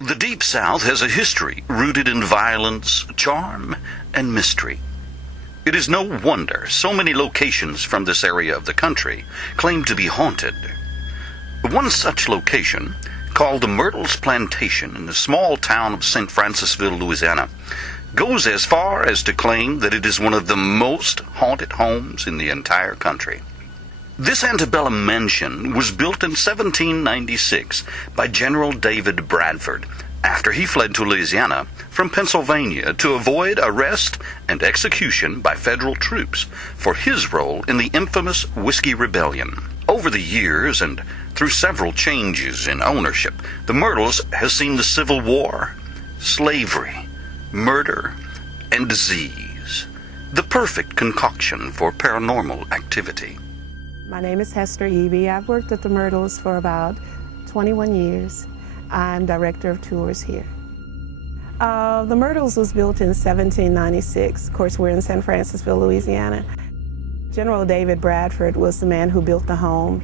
The Deep South has a history rooted in violence, charm, and mystery. It is no wonder so many locations from this area of the country claim to be haunted. One such location, called the Myrtles Plantation in the small town of St. Francisville, Louisiana, goes as far as to claim that it is one of the most haunted homes in the entire country. This antebellum mansion was built in 1796 by General David Bradford after he fled to Louisiana from Pennsylvania to avoid arrest and execution by federal troops for his role in the infamous Whiskey Rebellion. Over the years and through several changes in ownership, the Myrtles has seen the Civil War, slavery, murder, and disease, the perfect concoction for paranormal activity. My name is Hester Eby. I've worked at the Myrtles for about 21 years. I'm director of tours here. The Myrtles was built in 1796. Of course, we're in St. Francisville, Louisiana. General David Bradford was the man who built the home.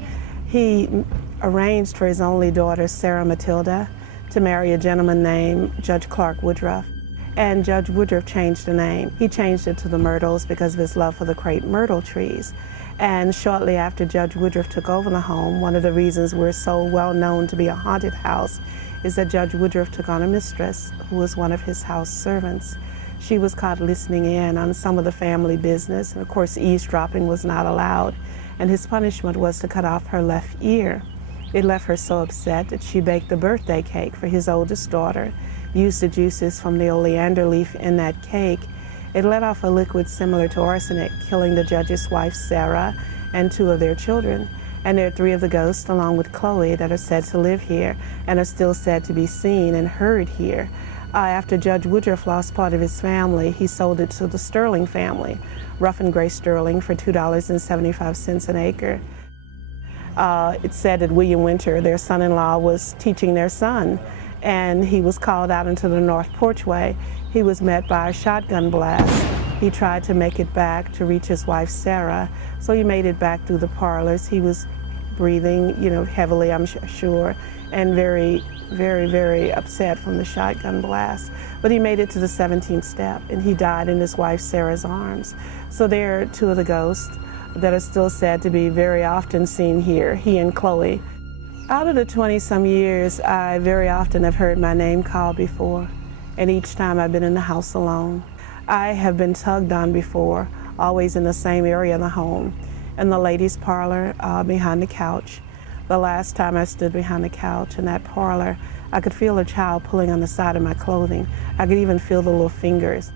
He arranged for his only daughter, Sarah Matilda, to marry a gentleman named Judge Clark Woodruff. And Judge Woodruff changed the name. He changed it to the Myrtles because of his love for the crepe myrtle trees. And shortly after Judge Woodruff took over the home, one of the reasons we're so well known to be a haunted house is that Judge Woodruff took on a mistress who was one of his house servants. She was caught listening in on some of the family business, and of course eavesdropping was not allowed, and his punishment was to cut off her left ear. It left her so upset that she baked a birthday cake for his oldest daughter, used the juices from the oleander leaf in that cake. It let off a liquid similar to arsenic, killing the judge's wife, Sarah, and 2 of their children. And there are 3 of the ghosts, along with Chloe, that are said to live here and are still said to be seen and heard here. After Judge Woodruff lost part of his family, he sold it to the Sterling family, Rough and Gray Sterling, for $2.75 an acre. It said that William Winter, their son-in-law, was teaching their son, and he was called out into the north porchway. He was met by a shotgun blast. He tried to make it back to reach his wife, Sarah, so he made it back through the parlors. He was breathing, heavily, I'm sure, and very, very, very upset from the shotgun blast. But he made it to the 17th step, and he died in his wife, Sarah's arms. So there are 2 of the ghosts that are still said to be very often seen here, he and Chloe. Out of the 20-some years, I very often have heard my name called before, and each time I've been in the house alone. I have been tugged on before, always in the same area of the home, in the ladies' parlor behind the couch. The last time I stood behind the couch in that parlor, I could feel a child pulling on the side of my clothing. I could even feel the little fingers.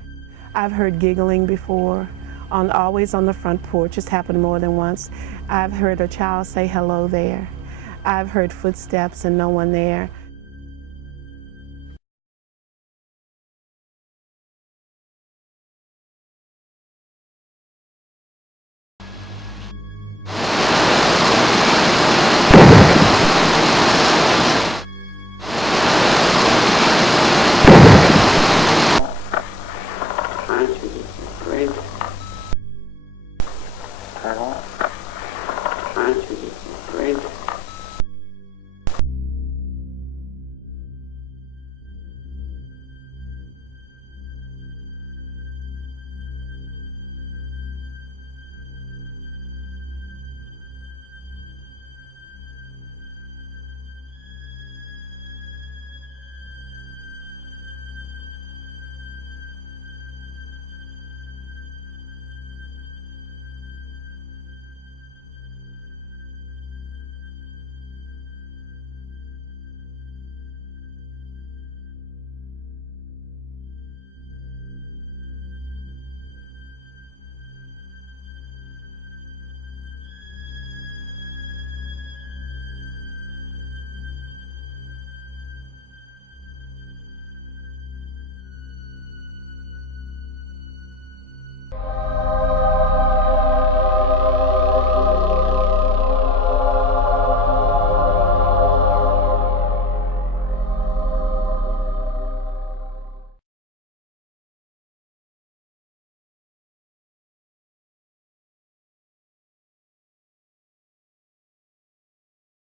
I've heard giggling before, always on the front porch. It's happened more than once. I've heard a child say hello there. I've heard footsteps and no one there. Great. Turn on.